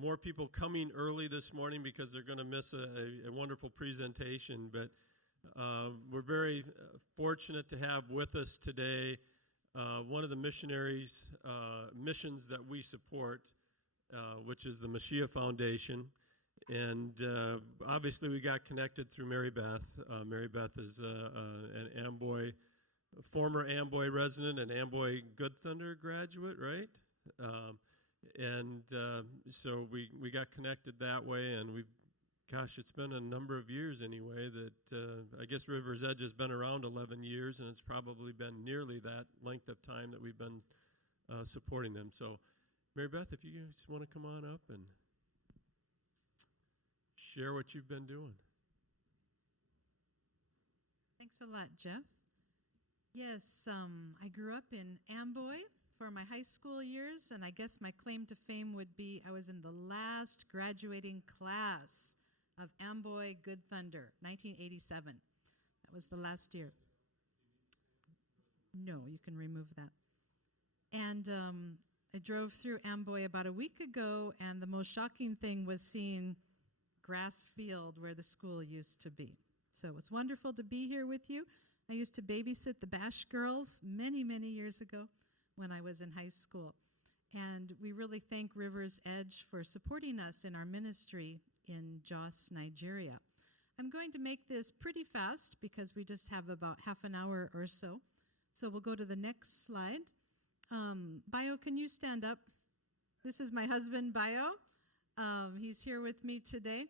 more people coming early this morning because they're going to miss a wonderful presentation. But we're very fortunate to have with us today one of the missionaries, missions that we support, which is the Meshia Foundation. And obviously we got connected through Mary Beth. Mary Beth is an Amboy, former Amboy resident and Amboy Good Thunder graduate, right? So we got connected that way, and gosh, it's been a number of years anyway that I guess River's Edge has been around 11 years, and it's probably been nearly that length of time that we've been supporting them. So Mary Beth, if you just want to come on up and share what you've been doing. Thanks a lot, Jeff. Yes, I grew up in Amboy for my high school years, and I guess my claim to fame would be I was in the last graduating class of Amboy Good Thunder, 1987. That was the last year. No, you can remove that. And I drove through Amboy about a week ago, and the most shocking thing was seeing grass field where the school used to be. So it's wonderful to be here with you. I used to babysit the Bash girls many, many years ago when I was in high school. And we really thank River's Edge for supporting us in our ministry in Jos, Nigeria. I'm going to make this pretty fast because we just have about half an hour or so. So we'll go to the next slide. Bayo, can you stand up? This is my husband, Bayo. He's here with me today.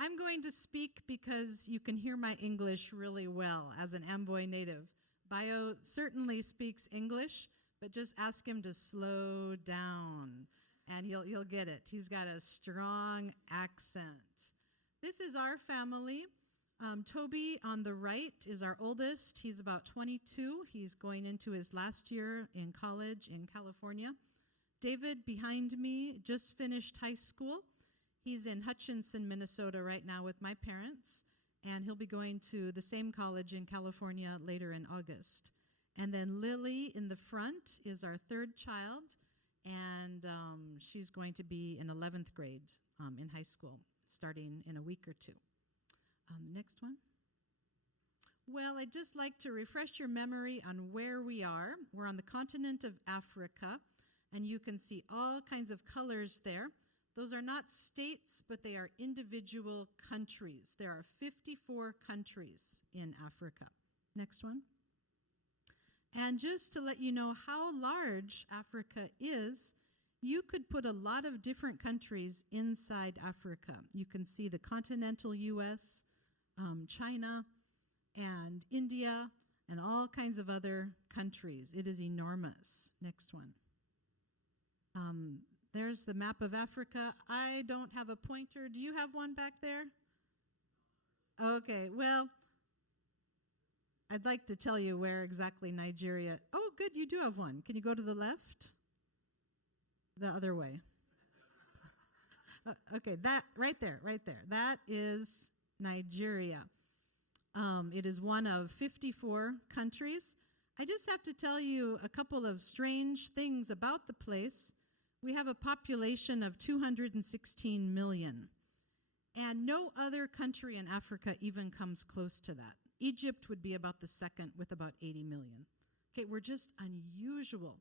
I'm going to speak because you can hear my English really well as an Amboy native. Bayo certainly speaks English, but just ask him to slow down, and you'll get it. He's got a strong accent. This is our family. Toby on the right is our oldest. He's about 22. He's going into his last year in college in California. David behind me just finished high school. He's in Hutchinson, Minnesota right now with my parents, and he'll be going to the same college in California later in August. And then Lily in the front is our third child, and she's going to be in 11th grade in high school, starting in a week or two. Next one. Well, I'd just like to refresh your memory on where we are. We're on the continent of Africa, and you can see all kinds of colors there. Those are not states, but they are individual countries. There are 54 countries in Africa. Next one. And just to let you know how large Africa is, you could put a lot of different countries inside Africa. You can see the continental U.S., China, and India, and all kinds of other countries. It is enormous. Next one. There's the map of Africa. I don't have a pointer. Do you have one back there? Okay, well, I'd like to tell you where exactly Nigeria... Oh, good, you do have one. Can you go to the left? The other way. Okay, that right there, right there. That is Nigeria. It is one of 54 countries. I just have to tell you a couple of strange things about the place. We have a population of 216 million, and no other country in Africa even comes close to that. Egypt would be about the second with about 80 million. Okay, we're just unusual.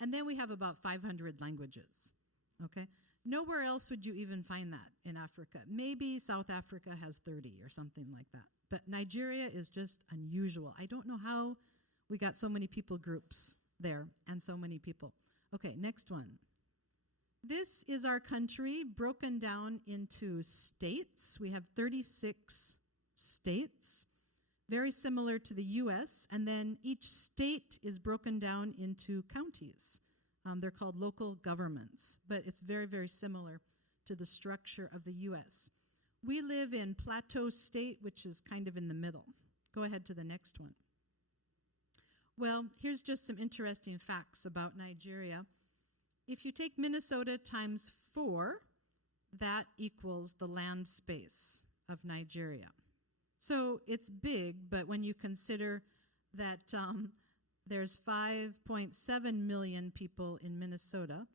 And then we have about 500 languages, okay? Nowhere else would you even find that in Africa. Maybe South Africa has 30 or something like that. But Nigeria is just unusual. I don't know how we got so many people groups there and so many people. Okay, next one. This is our country broken down into states. We have 36 states, very similar to the U.S., and then each state is broken down into counties. They're called local governments, but it's very, very similar to the structure of the U.S. We live in Plateau State, which is kind of in the middle. Go ahead to the next one. Well, here's just some interesting facts about Nigeria. If you take Minnesota times 4, that equals the land space of Nigeria. So it's big, but when you consider that there's 5.7 million people in Minnesota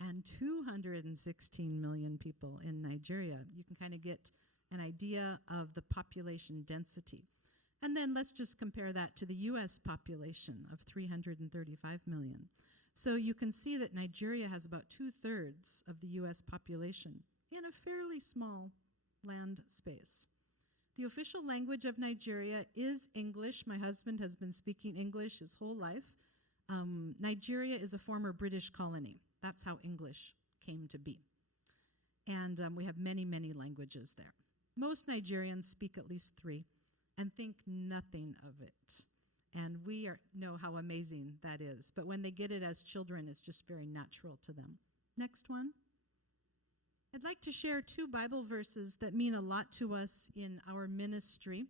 and 216 million people in Nigeria. You can kind of get an idea of the population density. And then let's just compare that to the U.S. population of 335 million. So you can see that Nigeria has about 2/3 of the U.S. population in a fairly small land space. The official language of Nigeria is English. My husband has been speaking English his whole life. Nigeria is a former British colony. That's how English came to be. And we have many, many languages there. Most Nigerians speak at least 3 and think nothing of it. And we know how amazing that is. But when they get it as children, it's just very natural to them. Next one. I'd like to share 2 Bible verses that mean a lot to us in our ministry,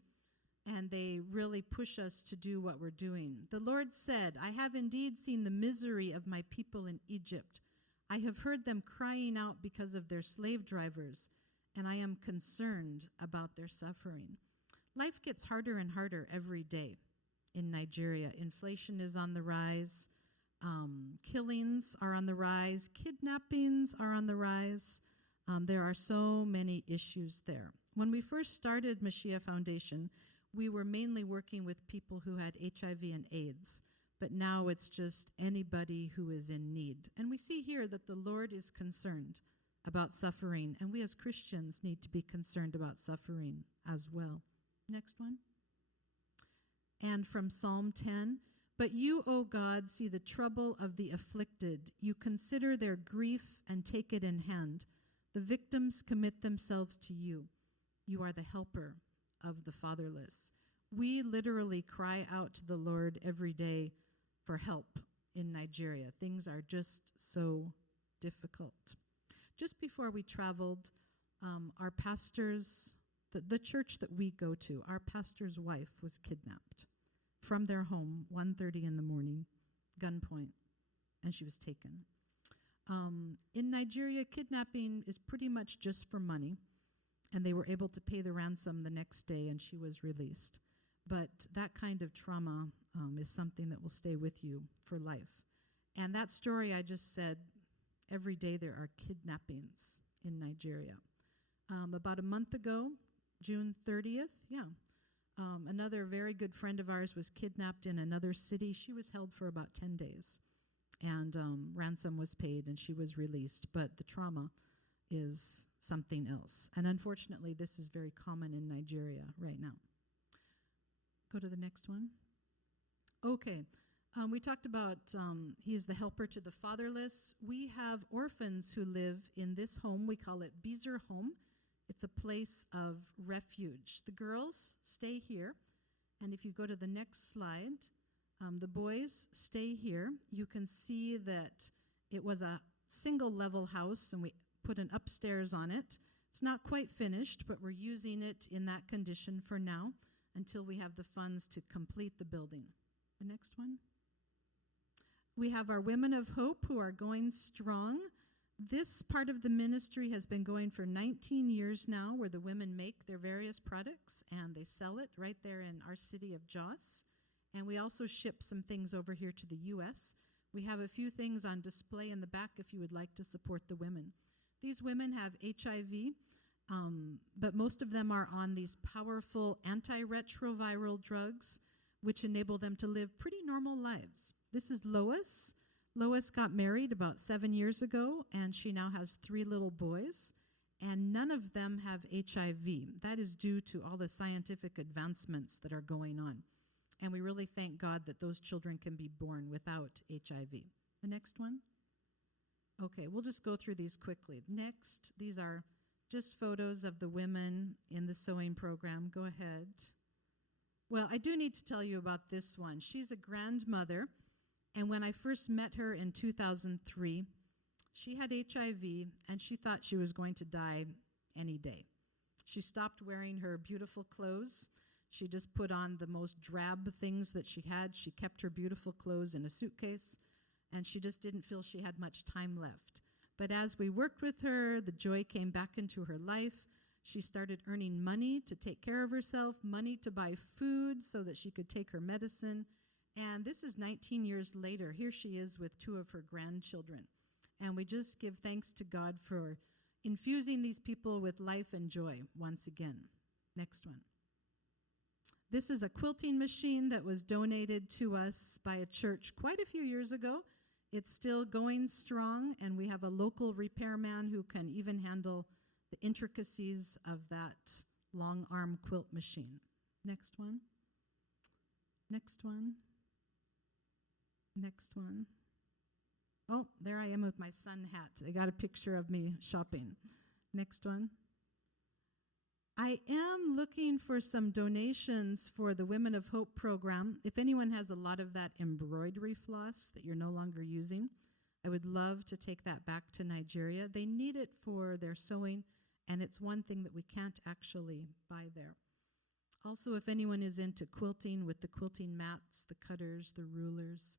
and they really push us to do what we're doing. The Lord said, "I have indeed seen the misery of my people in Egypt. I have heard them crying out because of their slave drivers, and I am concerned about their suffering." Life gets harder and harder every day in Nigeria. Inflation is on the rise. Killings are on the rise. Kidnappings are on the rise. There are so many issues there. When we first started Meshia Foundation, we were mainly working with people who had HIV and AIDS, but now it's just anybody who is in need. And we see here that the Lord is concerned about suffering, and we as Christians need to be concerned about suffering as well. Next one. And from Psalm 10, "But you, O God, see the trouble of the afflicted. You consider their grief and take it in hand. The victims commit themselves to you. You are the helper of the fatherless." We literally cry out to the Lord every day for help in Nigeria. Things are just so difficult. Just before we traveled, our pastor's, the church that we go to, our pastor's wife was kidnapped from their home, 1:30 in the morning, gunpoint, and she was taken. In Nigeria, kidnapping is pretty much just for money, and they were able to pay the ransom the next day, and she was released. But that kind of trauma is something that will stay with you for life. And that story I just said, every day there are kidnappings in Nigeria. About a month ago, June 30th, another very good friend of ours was kidnapped in another city. She was held for about 10 days. And ransom was paid, and she was released. But the trauma is something else. And unfortunately, this is very common in Nigeria right now. Go to the next one. Okay. We talked about he is the helper to the fatherless. We have orphans who live in this home. We call it Beezer Home. It's a place of refuge. The girls stay here. And if you go to the next slide, the boys stay here. You can see that it was a single-level house, and we put an upstairs on it. It's not quite finished, but we're using it in that condition for now until we have the funds to complete the building. The next one. We have our Women of Hope who are going strong. This part of the ministry has been going for 19 years now, where the women make their various products, and they sell it right there in our city of Jos. And we also ship some things over here to the U.S. We have a few things on display in the back if you would like to support the women. These women have HIV, but most of them are on these powerful antiretroviral drugs, which enable them to live pretty normal lives. This is Lois. Lois got married about 7 years ago, and she now has 3 little boys, and none of them have HIV. That is due to all the scientific advancements that are going on. And we really thank God that those children can be born without HIV. The next one. Okay, we'll just go through these quickly. Next, these are just photos of the women in the sewing program. Go ahead. Well, I do need to tell you about this one. She's a grandmother, and when I first met her in 2003, she had HIV, and she thought she was going to die any day. She stopped wearing her beautiful clothes. She just put on the most drab things that she had. She kept her beautiful clothes in a suitcase, and she just didn't feel she had much time left. But as we worked with her, the joy came back into her life. She started earning money to take care of herself, money to buy food so that she could take her medicine. And this is 19 years later. Here she is with 2 of her grandchildren. And we just give thanks to God for infusing these people with life and joy once again. Next one. This is a quilting machine that was donated to us by a church quite a few years ago. It's still going strong, and we have a local repairman who can even handle the intricacies of that long arm quilt machine. Next one. Next one. Next one. Oh, there I am with my sun hat. They got a picture of me shopping. Next one. I am looking for some donations for the Women of Hope program. If anyone has a lot of that embroidery floss that you're no longer using, I would love to take that back to Nigeria. They need it for their sewing, and it's one thing that we can't actually buy there. Also, if anyone is into quilting with the quilting mats, the cutters, the rulers,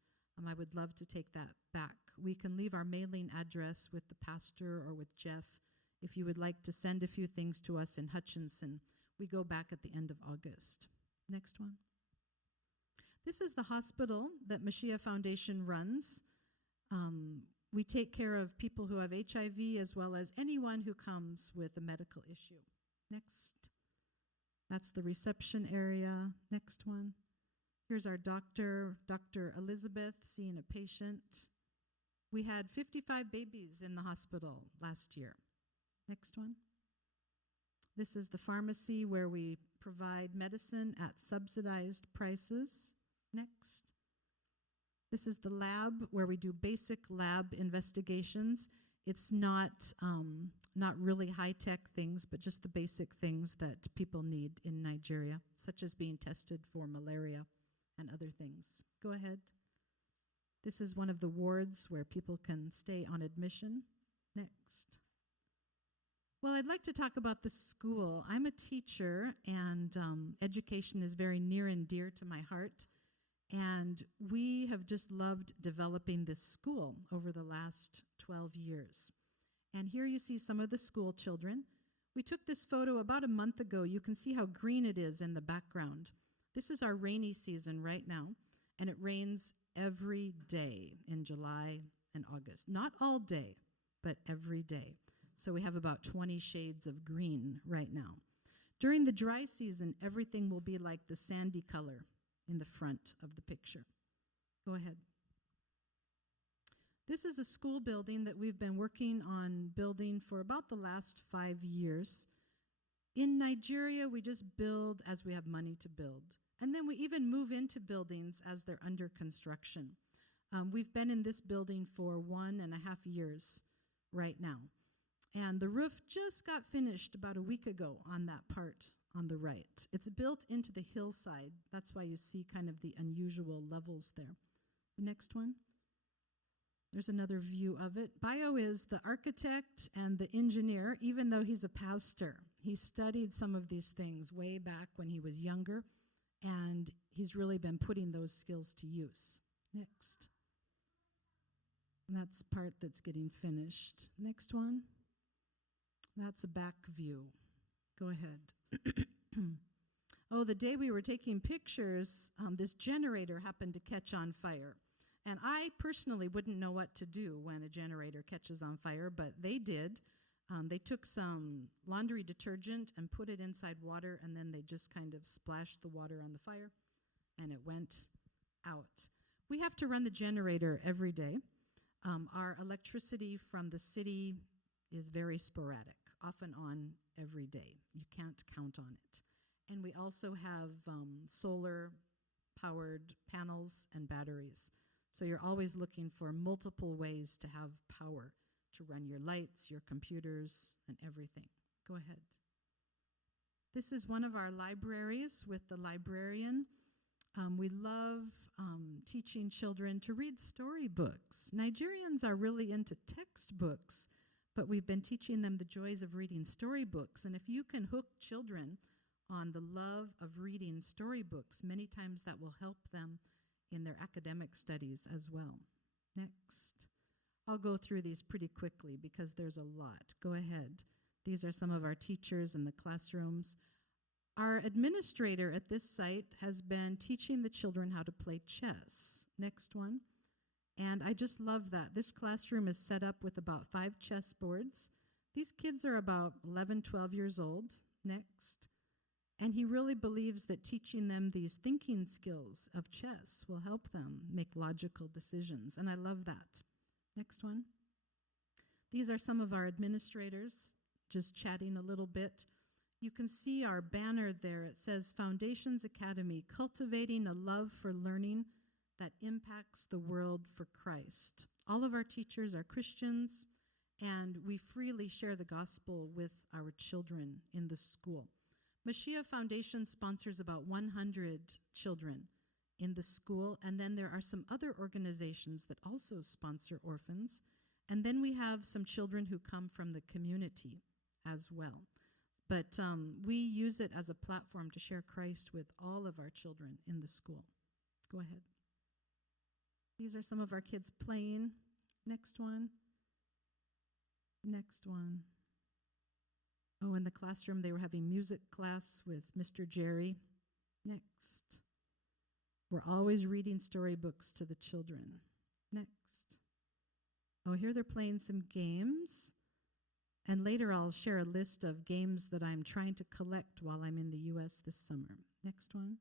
I would love to take that back. We can leave our mailing address with the pastor or with Jeff if you would like to send a few things to us in Hutchinson. We go back at the end of August. Next one. This is the hospital that Meshia Foundation runs. We take care of people who have HIV as well as anyone who comes with a medical issue. Next. That's the reception area. Next one. Here's our doctor, Dr. Elizabeth, seeing a patient. We had 55 babies in the hospital last year. Next one. This is the pharmacy where we provide medicine at subsidized prices. Next. This is the lab where we do basic lab investigations. It's not really high-tech things, but just the basic things that people need in Nigeria, such as being tested for malaria and other things. Go ahead. This is one of the wards where people can stay on admission. Next. Well, I'd like to talk about the school. I'm a teacher, and education is very near and dear to my heart. And we have just loved developing this school over the last 12 years. And here you see some of the school children. We took this photo about a month ago. You can see how green it is in the background. This is our rainy season right now, and it rains every day in July and August. Not all day, but every day. So we have about 20 shades of green right now. During the dry season, everything will be like the sandy color in the front of the picture. Go ahead. This is a school building that we've been working on building for about the last 5 years. In Nigeria, we just build as we have money to build. And then we even move into buildings as they're under construction. We've been in this building for 1.5 years right now. And the roof just got finished about a week ago on that part on the right. It's built into the hillside. That's why you see kind of the unusual levels there. The next one. There's another view of it. Bayo is the architect and the engineer, even though he's a pastor. He studied some of these things way back when he was younger, and he's really been putting those skills to use. Next. And that's part that's getting finished. Next one. That's a back view. Go ahead. Oh, the day we were taking pictures, this generator happened to catch on fire. And I personally wouldn't know what to do when a generator catches on fire, but they did. They took some laundry detergent and put it inside water, and then they just kind of splashed the water on the fire, and it went out. We have to run the generator every day. Our electricity from the city is very sporadic, often on every day. You can't count on it. And we also have solar-powered panels and batteries. So you're always looking for multiple ways to have power to run your lights, your computers, and everything. Go ahead. This is one of our libraries with the librarian. We love teaching children to read storybooks. Nigerians are really into textbooks, but we've been teaching them the joys of reading storybooks. And if you can hook children on the love of reading storybooks, many times that will help them in their academic studies as well. Next. I'll go through these pretty quickly because there's a lot. Go ahead. These are some of our teachers in the classrooms. Our administrator at this site has been teaching the children how to play chess. Next one. And I just love that. This classroom is set up with about 5 chess boards. These kids are about 11, 12 years old. Next. And he really believes that teaching them these thinking skills of chess will help them make logical decisions. And I love that. Next one. These are some of our administrators just chatting a little bit. You can see our banner there. It says Foundations Academy, cultivating a love for learning that impacts the world for Christ. All of our teachers are Christians, and we freely share the gospel with our children in the school. Meshia Foundation sponsors about 100 children in the school, and then there are some other organizations that also sponsor orphans. And then we have some children who come from the community as well. But we use it as a platform to share Christ with all of our children in the school. Go ahead. These are some of our kids playing. Next one. Next one. Oh, in the classroom, they were having music class with Mr. Jerry. Next. We're always reading storybooks to the children. Next. Oh, here they're playing some games. And later I'll share a list of games that I'm trying to collect while I'm in the U.S. this summer. Next one.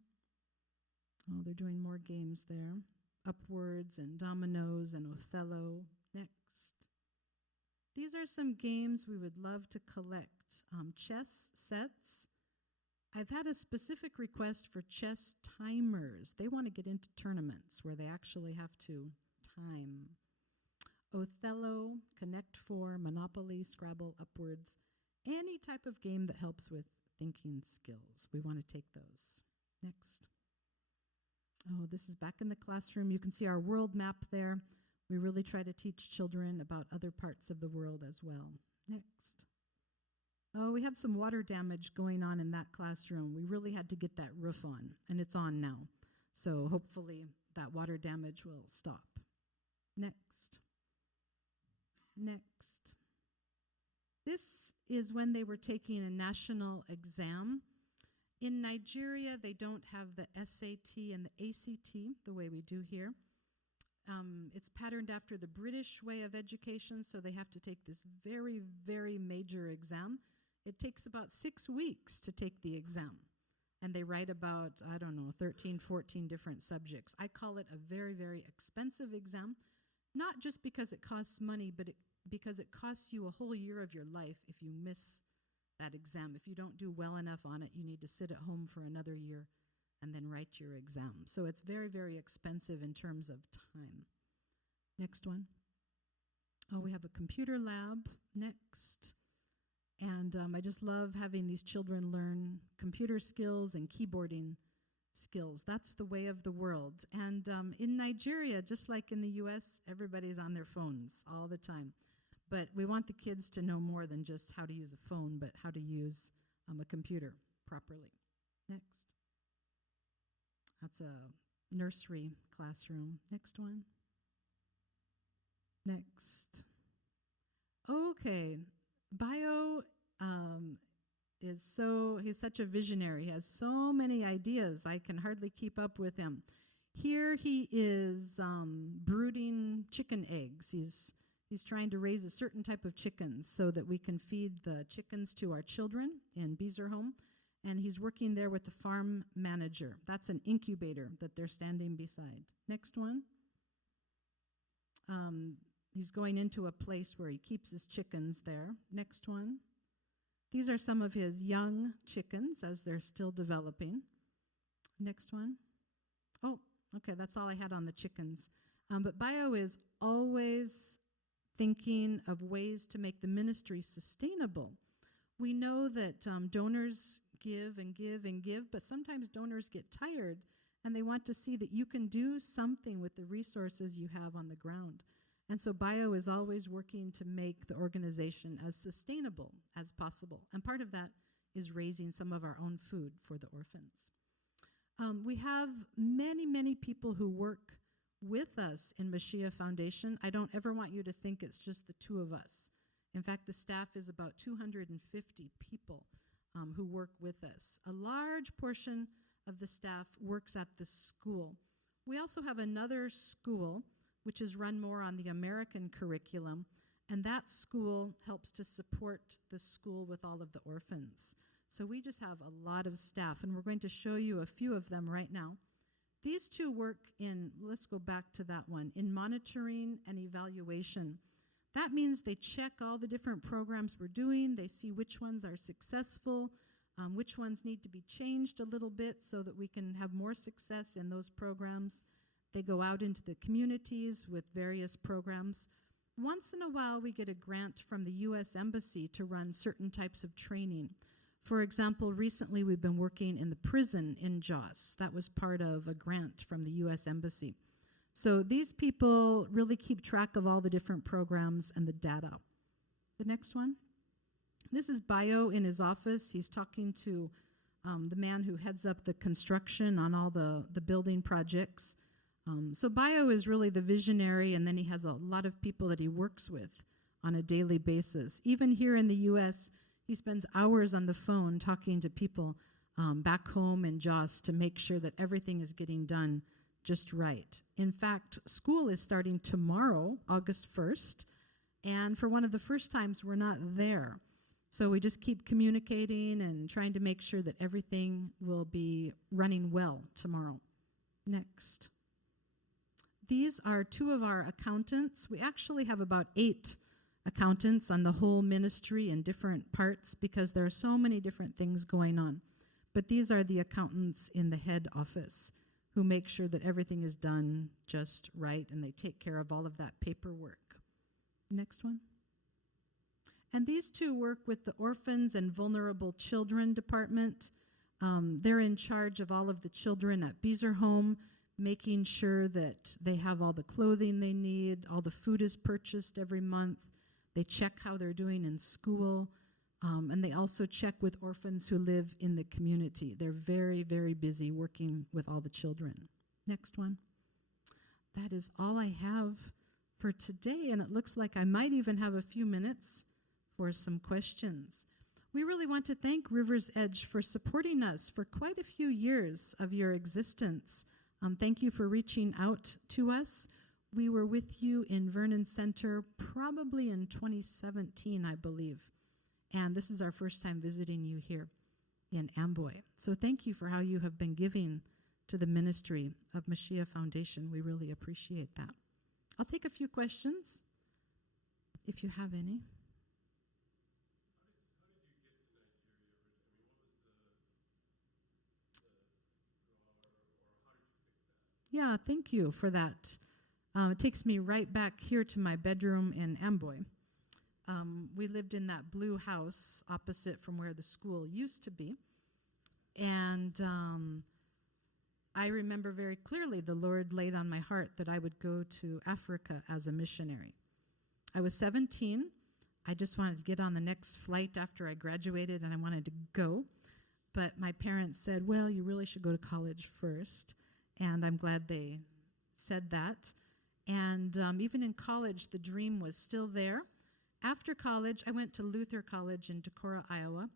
Oh, they're doing more games there. Upwards and dominoes and Othello. Next. These are some games we would love to collect. Chess sets. I've had a specific request for chess timers. They want to get into tournaments where they actually have to time. Othello, Connect Four, Monopoly, Scrabble, Upwards. Any type of game that helps with thinking skills. We want to take those. Next. Oh, this is back in the classroom. You can see our world map there. We really try to teach children about other parts of the world as well. Next. Oh, we have some water damage going on in that classroom. We really had to get that roof on, and it's on now. So hopefully that water damage will stop. Next. Next. This is when they were taking a national exam. In Nigeria, they don't have the SAT and the ACT the way we do here. It's patterned after the British way of education, so they have to take this very, very major exam. It takes about 6 weeks to take the exam, and they write about, 13, 14 different subjects. I call it a very, very expensive exam, not just because it costs money, but because it costs you a whole year of your life if you miss that exam. If you don't do well enough on it, you need to sit at home for another year and then write your exam. So it's very, very expensive in terms of time. Next one. Oh, we have a computer lab. Next. And I just love having these children learn computer skills and keyboarding skills. That's the way of the world. And in Nigeria, just like in the U.S., everybody's on their phones all the time. But we want the kids to know more than just how to use a phone, but how to use a computer properly. Next. That's a nursery classroom. Next one. Next. Okay. Bayo he's such a visionary. He has so many ideas. I can hardly keep up with him. Here he is brooding chicken eggs. He's trying to raise a certain type of chickens so that we can feed the chickens to our children in Beezer Home. And he's working there with the farm manager. That's an incubator that they're standing beside. Next one. He's going into a place where he keeps his chickens there. Next one. These are some of his young chickens as they're still developing. Next one. Oh, okay, that's all I had on the chickens. But Bayo is always thinking of ways to make the ministry sustainable. We know that donors give and give and give, but sometimes donors get tired and they want to see that you can do something with the resources you have on the ground. And so Bayo is always working to make the organization as sustainable as possible. And part of that is raising some of our own food for the orphans. We have many, many people who work with us in Meshia Foundation. I don't ever want you to think it's just the two of us. In fact, the staff is about 250 people who work with us. A large portion of the staff works at the school. We also have another school which is run more on the American curriculum, and that school helps to support the school with all of the orphans. So we just have a lot of staff, and we're going to show you a few of them right now. These two work in, let's go back to that one, in monitoring and evaluation. That means they check all the different programs we're doing, they see which ones are successful, which ones need to be changed a little bit so that we can have more success in those programs. They go out into the communities with various programs. Once in a while, we get a grant from the U.S. Embassy to run certain types of training. For example, recently we've been working in the prison in Jos. That was part of a grant from the U.S. Embassy. So these people really keep track of all the different programs and the data. The next one. This is Bayo in his office. He's talking to the man who heads up the construction on all the building projects. So Bayo is really the visionary, and then he has a lot of people that he works with on a daily basis. Even here in the U.S., he spends hours on the phone talking to people back home in Jos to make sure that everything is getting done just right. In fact, school is starting tomorrow, August 1st, and for one of the first times, we're not there. So we just keep communicating and trying to make sure that everything will be running well tomorrow. Next. These are two of our accountants. We actually have about 8 accountants on the whole ministry in different parts because there are so many different things going on. But these are the accountants in the head office who make sure that everything is done just right, and they take care of all of that paperwork. Next one. And these two work with the Orphans and Vulnerable Children Department. They're in charge of all of the children at Beezer Home, making sure that they have all the clothing they need, all the food is purchased every month. They check how they're doing in school, and they also check with orphans who live in the community. They're very, very busy working with all the children. Next one. That is all I have for today, and it looks like I might even have a few minutes for some questions. We really want to thank River's Edge for supporting us for quite a few years of your existence. Thank you for reaching out to us. We were with you in Vernon Center probably in 2017, I believe. And this is our first time visiting you here in Amboy. So thank you for how you have been giving to the ministry of Meshia Foundation. We really appreciate that. I'll take a few questions, if you have any. Yeah, thank you for that. It takes me right back here to my bedroom in Amboy. We lived in that blue house opposite from where the school used to be. And I remember very clearly the Lord laid on my heart that I would go to Africa as a missionary. I was 17. I just wanted to get on the next flight after I graduated, and I wanted to go. But my parents said, well, you really should go to college first. And I'm glad they said that. And even in college, the dream was still there. After college, I went to Luther College in Decorah, Iowa.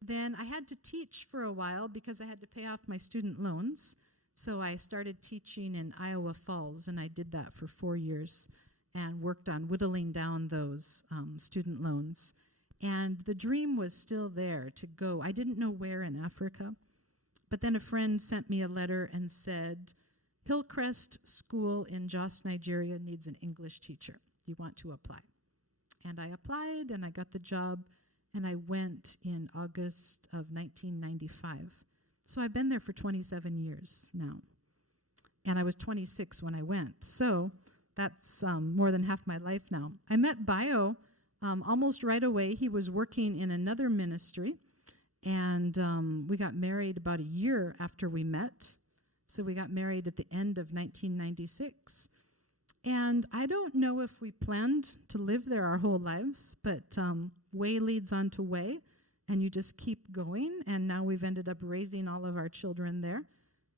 Then I had to teach for a while because I had to pay off my student loans. So I started teaching in Iowa Falls, and I did that for 4 years and worked on whittling down those student loans. And the dream was still there to go. I didn't know where in Africa. But then a friend sent me a letter and said, Hillcrest School in Jos, Nigeria needs an English teacher. Do you want to apply? And I applied, and I got the job, and I went in August of 1995. So I've been there for 27 years now. And I was 26 when I went. So that's more than half my life now. I met Bayo almost right away. He was working in another ministry. And we got married about a year after we met. So we got married at the end of 1996. And I don't know if we planned to live there our whole lives, but way leads on to way, and you just keep going. And now we've ended up raising all of our children there.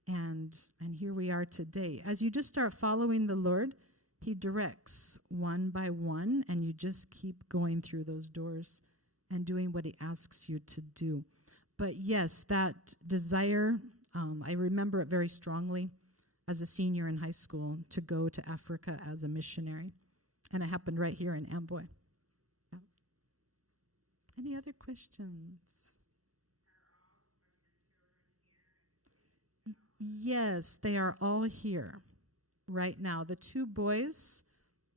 And here we are today. As you just start following the Lord, He directs one by one, and you just keep going through those doors and doing what He asks you to do. But yes, that desire, I remember it very strongly as a senior in high school to go to Africa as a missionary. And it happened right here in Amboy. Yeah. Any other questions? Yes, they are all here right now. The two boys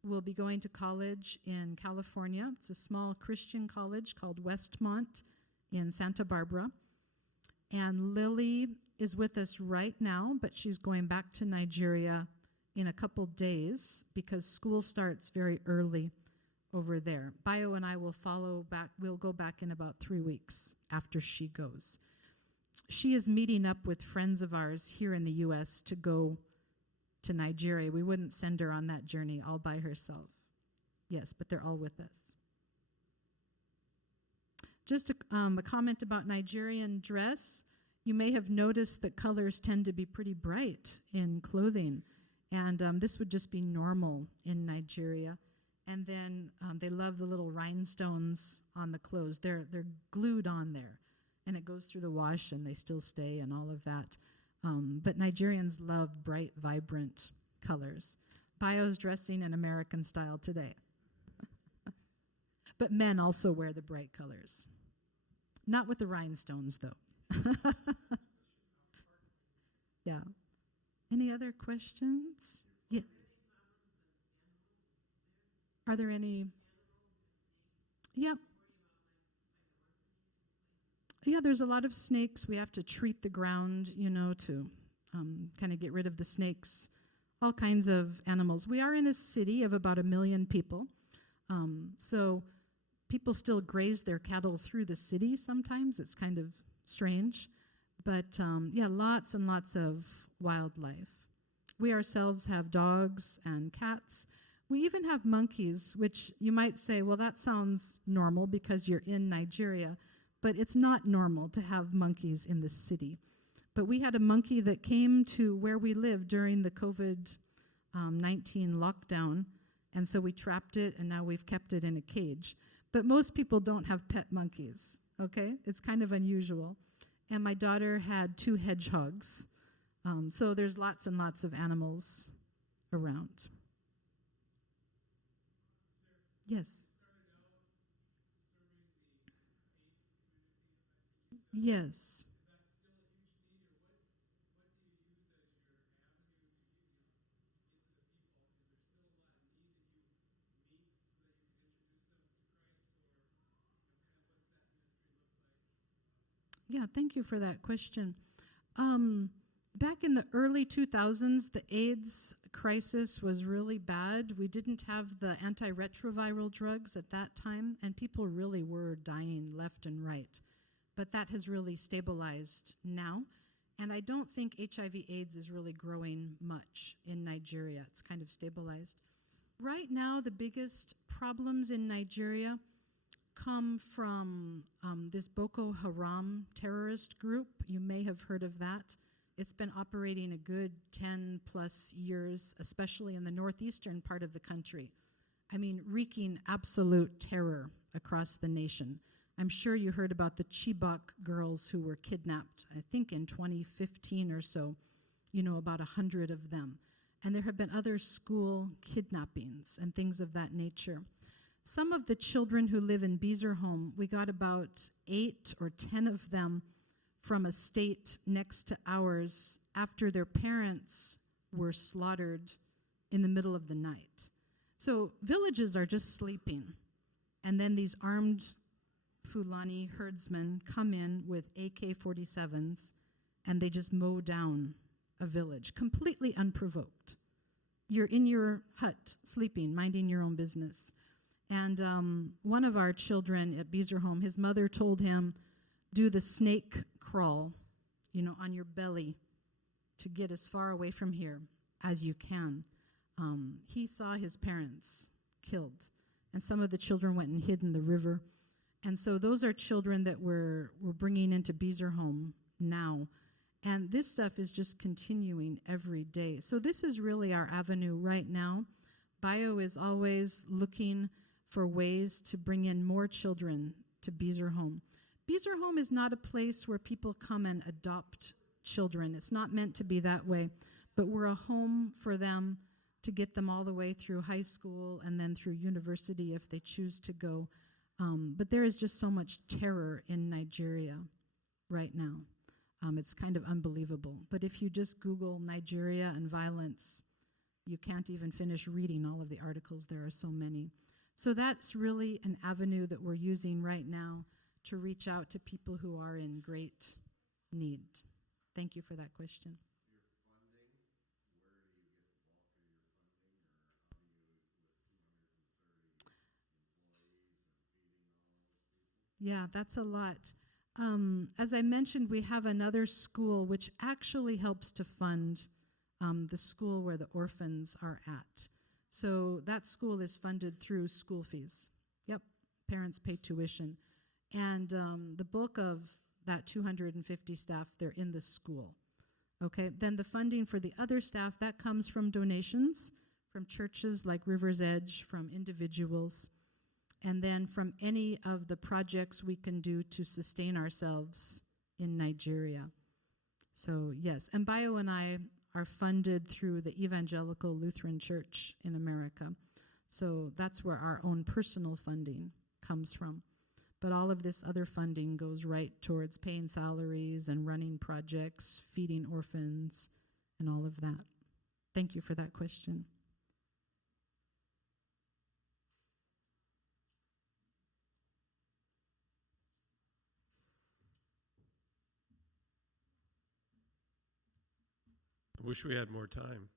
will be going to college in California. It's a small Christian college called Westmont in Santa Barbara. And Lily is with us right now, but she's going back to Nigeria in a couple days because school starts very early over there. Bayo and I will follow back. We'll go back in about 3 weeks after she goes. She is meeting up with friends of ours here in the U.S. to go to Nigeria. We wouldn't send her on that journey all by herself. Yes, but they're all with us. Just a comment about Nigerian dress. You may have noticed that colors tend to be pretty bright in clothing, and this would just be normal in Nigeria. And then they love the little rhinestones on the clothes. They're glued on there, and it goes through the wash, and they still stay and all of that. But Nigerians love bright, vibrant colors. Bayo's dressing in American style today. But men also wear the bright colors. Not with the rhinestones, though. Yeah. Any other questions? Yeah. Are there any? Yep. Yeah, there's a lot of snakes. We have to treat the ground, to kind of get rid of the snakes, all kinds of animals. We are in a city of about 1 million people, so people still graze their cattle through the city sometimes. It's kind of strange. But, yeah, lots and lots of wildlife. We ourselves have dogs and cats. We even have monkeys, which you might say, well, that sounds normal because you're in Nigeria. But it's not normal to have monkeys in the city. But we had a monkey that came to where we live during the COVID-19 lockdown, and so we trapped it, and now we've kept it in a cage. But most people don't have pet monkeys, okay? It's kind of unusual. And my daughter had 2 hedgehogs. So there's lots and lots of animals around. Yes. Yes. Yeah, thank you for that question. Back in the early 2000s, the AIDS crisis was really bad. We didn't have the antiretroviral drugs at that time, and people really were dying left and right. But that has really stabilized now. And I don't think HIV/AIDS is really growing much in Nigeria. It's kind of stabilized. Right now, the biggest problems in Nigeria come from this Boko Haram terrorist group. You may have heard of that. It's been operating a good 10 plus years, especially in the northeastern part of the country. I mean, wreaking absolute terror across the nation. I'm sure you heard about the Chibok girls who were kidnapped, I think in 2015 or so, about 100 of them. And there have been other school kidnappings and things of that nature. Some of the children who live in Beezerholm, we got about 8 or 10 of them from a state next to ours after their parents were slaughtered in the middle of the night. So villages are just sleeping, and then these armed Fulani herdsmen come in with AK-47s, and they just mow down a village, completely unprovoked. You're in your hut, sleeping, minding your own business. And one of our children at Beezerholm, his mother told him, do the snake crawl, on your belly to get as far away from here as you can. He saw his parents killed, and some of the children went and hid in the river. And so those are children that we're bringing into Beezerholm now. And this stuff is just continuing every day. So this is really our avenue right now. Bayo is always looking for ways to bring in more children to Beezerholm. Beezerholm is not a place where people come and adopt children. It's not meant to be that way. but we're a home for them to get them all the way through high school and then through university if they choose to go. But there is just so much terror in Nigeria right now. It's kind of unbelievable. But if you just Google Nigeria and violence, you can't even finish reading all of the articles. There are so many. So that's really an avenue that we're using right now to reach out to people who are in great need. Thank you for that question. Yeah, that's a lot. As I mentioned, we have another school which actually helps to fund the school where the orphans are at. So that school is funded through school fees. Yep, parents pay tuition. And the bulk of that 250 staff, they're in the school. Okay, then the funding for the other staff, that comes from donations from churches like River's Edge, from individuals, and then from any of the projects we can do to sustain ourselves in Nigeria. So yes, and Bayo and I are funded through the Evangelical Lutheran Church in America. So that's where our own personal funding comes from. But all of this other funding goes right towards paying salaries and running projects, feeding orphans, and all of that. Thank you for that question. I wish we had more time.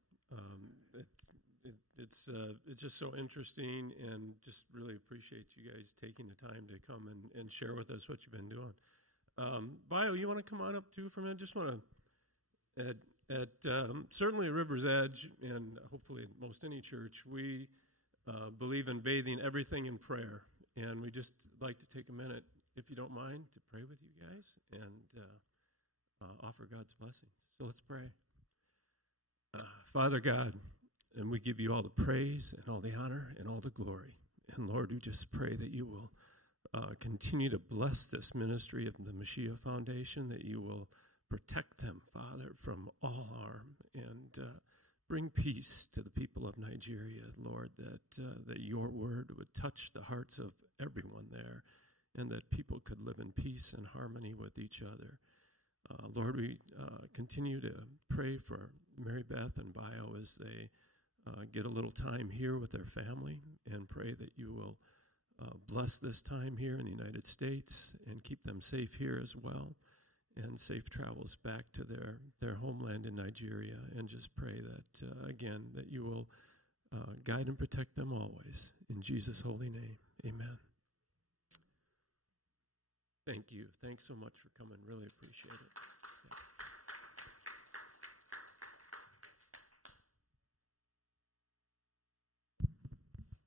It's just so interesting, and just really appreciate you guys taking the time to come and share with us what you've been doing. Bayo, you want to come on up too for a minute? Just want to certainly at River's Edge, and hopefully at most any church, we believe in bathing everything in prayer, and we just like to take a minute, if you don't mind, to pray with you guys and offer God's blessings. So let's pray. Father God, and we give you all the praise and all the honor and all the glory. And Lord, we just pray that you will continue to bless this ministry of the Meshia Foundation, that you will protect them, Father, from all harm, and bring peace to the people of Nigeria, Lord, that your word would touch the hearts of everyone there, and that people could live in peace and harmony with each other. Lord, we continue to pray for Mary Beth and Bayo as they get a little time here with their family, and pray that you will bless this time here in the United States and keep them safe here as well, and safe travels back to their homeland in Nigeria, and just pray that, again, that you will guide and protect them always. In Jesus' holy name, amen. Thank you. Thanks so much for coming. Really appreciate it.